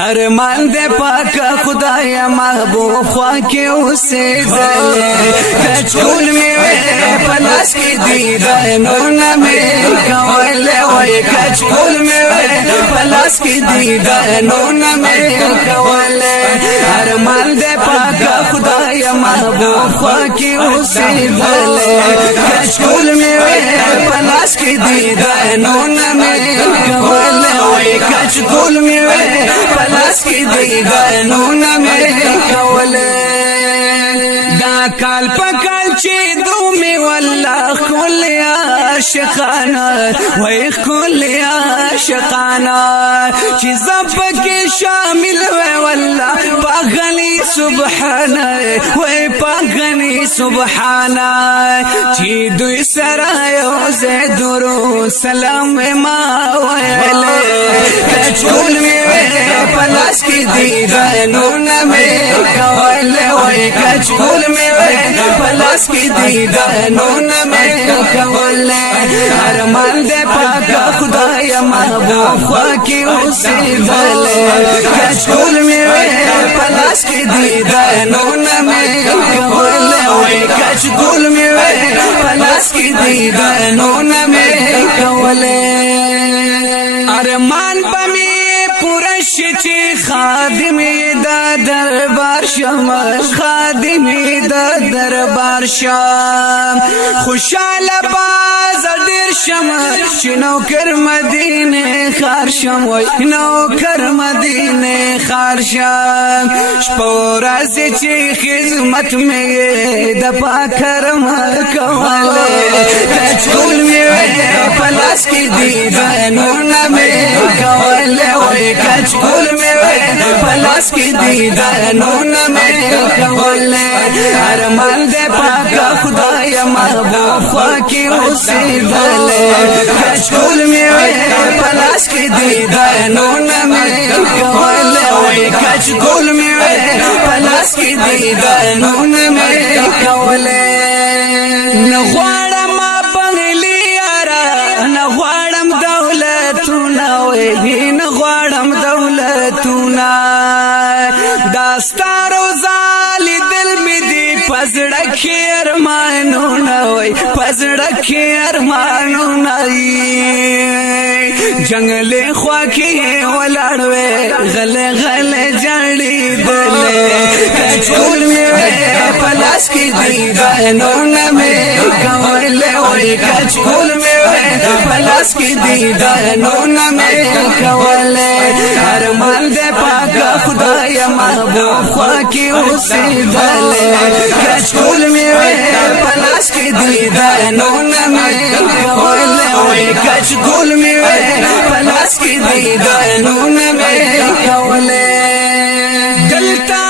ارمان دے پاک خدایا محبوب خواہ کے اسے دلے کچکول میں پلاس کی دیدنون میں کولے وی کچکول میں پلاس کی دیدنون میں کولے ارمان دے پاک خدایا محبوب خواہ کے اسے دلے کچکول میں پلاس کی دیدنون میں کولے وی کچکول میں پلاس کی دیدنون میں کولے دا کال پکال چی دو میں واللہ کلی عاشقانا وی کلی عاشقانا چی زب کی شامل وی واللہ پاگنی سبحانا وی پاگنی سبحانا چی دوی سرائیو زیدورو سلام ما ویلے کچکول میں پلاس کی دیدنون میں کولے وی کچکول میں پلاس کی دیدنون میں کولے ارمان دے پاک خدایا محبوب خواہ کی اسی دلے کچکول میں پلاس کی دیدنون میں کولے وی کچکول میں پلاس کی دیدنون میں کولے ارمان بمی پورش چی خادمی دا دربار شم خادمی دا دربار شم خوشحال باز دیر شم چی نوکر مدینه خار شم وی نوکر مدینه خار شم شپورازی چی خدمت میں دپا کرم کولے کچکول میں پلاس کی دیدنون میں کولے وی کچکول میں پلاس کی دیدنون میں کولے ارمان دے پاک خدایا محبوب خواہ کی اسی دلے کچکول میں پلاس کی دیدنون میں کولے وی کچکول میں پلاس کی دیدنون میں کولے نغوارم بنگلی یارا نغوارم دولتونا وی نغوارم دولتونا داستا روزالی دل می دی پزڑکی ارمانونا وی پزڑکی ارمانونا جنگلی خواکی ولڑوے غلے غلے جڑی دلے کچکول میں پلاس کی دیدنون میں کولے وی کچکول میں پلاس کی دیدنون میں کولے ارمان دے پاک خدایا محبوب خواہ کی اسی دلے کچکول میں پلاس کی دیدنون میں کولے وی کچکول میں پلاس کی دیدنون میں کولے دلتا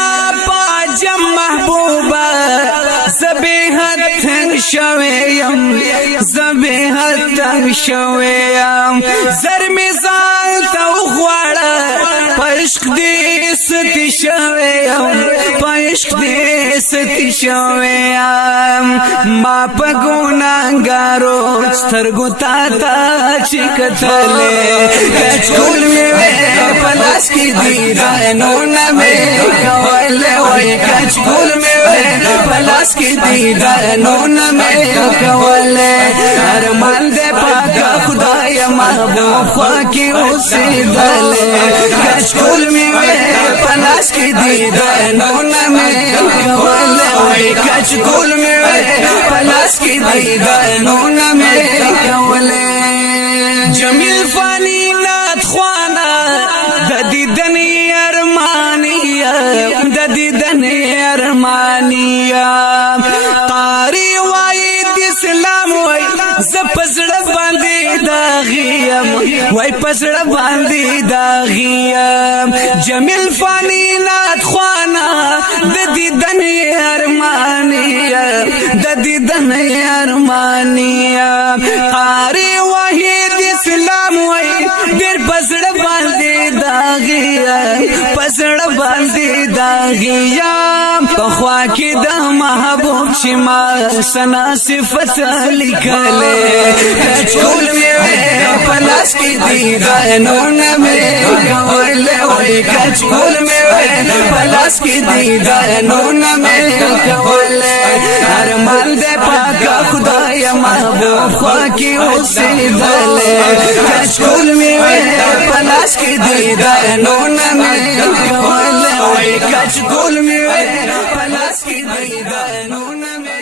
پاجم محبوبہ زبیحت تنگ شویم زبیحت تنگ شویم زر میزال تا غواړه پشک دی ستی شویم پشک دی ستی شویم ما پا گناہگارو سترگو تاتا چکتلے کچکول میں پلاس کی دیدنون میں کولے وی کچکول میں پلاس کی دیدنون میں کولے ارمان دے پاک خدایا محبوب خواہ کی اسی دلے کچکول میں پلاس کی دیدنون میں کولے وی کچکول میں پلاس کی دیدنون میں کولے جمیل فانی نات خوانا ددیدنی ارمانیہ ددیدنی ارمانیہ قاری وائد اسلام وی زپزڑ باندی داغیم وی پزڑ باندی داغیم جمیل فانی نات خوانا ددیدنی ارمانیہ ددیدنی ارمانیہ قاری وحید اسلام وی دیر پزڑ باندی داغیم پزڑ باندې داغیام پخوا کې د محبوب چې ما سنا صفت لیکلې کچکول مې پلاس کې دی دانونه مې کولې وای کچکول مې پلاس کې دی دانونه مې کولې هر مال دې پاک خدای محبوب خوا کې اوسېدلې کچکول مې پلاس کې دی دانونه مې کولې وای کچکول مې پلاس کې دی دانونه مې